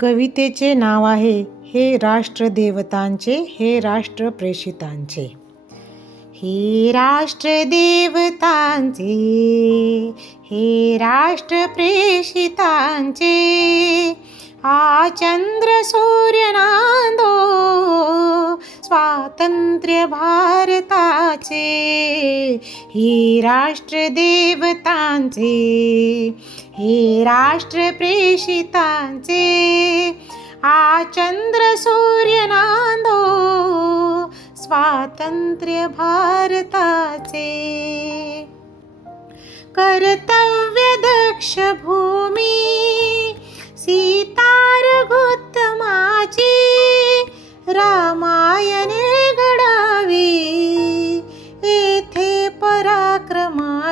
कवितेचे नाव आहे हे राष्ट्रदेवतांचे हे राष्ट्रप्रेषितांचे. हे राष्ट्रदेवतांचे हे राष्ट्रप्रेषितांचे आ चंद्र सो स्वातंत्र्य भारताचे हे राष्ट्रदेवतांचे हे राष्ट्र प्रेषितांचे आ चंद्र सूर्य नांदो स्वातंत्र्य भारताचे कर्तव्य दक्ष भूमी सीता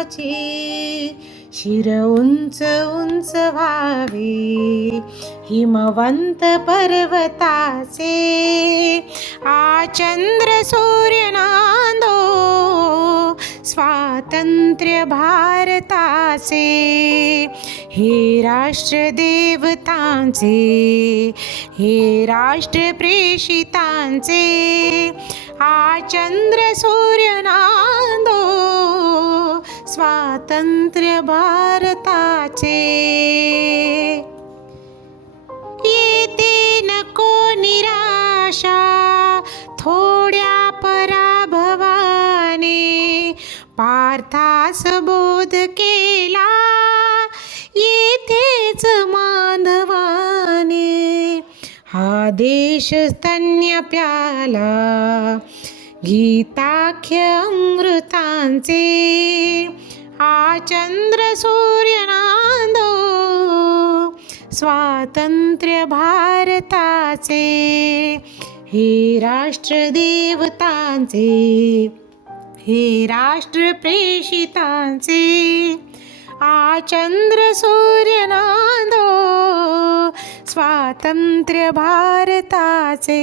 देवाची शिर उंच उंच व्हावे. हिमवंत पर्वताचे आ चंद्र सूर्य नांदो स्वातंत्र्य भारताचे. हे राष्ट्र देवतांचे हे राष्ट्र प्रेषितांचे. आ चंद्र सूर्य स्वातंत्र्य भारताचे. येते नको निराशा थोड्या पराभवाने. पार्थास बोध केला येथेच माधवाने हा देश स्तन्य प्याला गीताख्य अमृतांचे. आ चंद्र सूर्य नांदो स्वातंत्र्य भारताचे हे राष्ट्रदेवतांचे हे राष्ट्रप्रेषितांचे आ चंद्र सूर्य नांदो स्वातंत्र्य भारताचे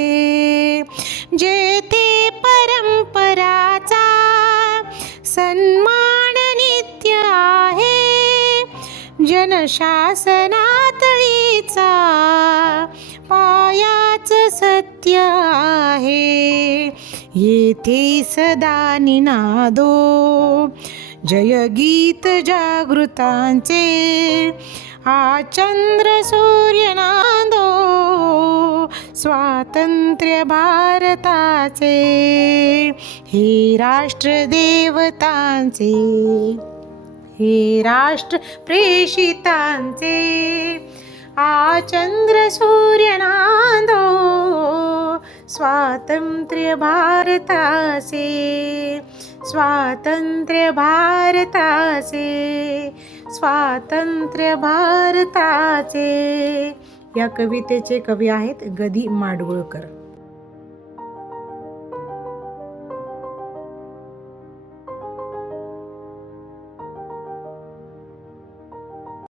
जेथे परंपराचा सन्मान जनशासनातळीचा पायाच सत्य आहे. येथे सदा निनादो जय गीत जागृतांचे. आ चंद्र सूर्यनादो स्वातंत्र्य भारताचे. हे राष्ट्रदेवतांचे हे राष्ट्र प्रेषितांचे. आ चंद्र सूर्य नांदो स्वातंत्र्य भारताचे. स्वातंत्र्य भारताचे. स्वातंत्र्य भारताचे. या कवितेचे कवी आहेत गदी माडगुळकर.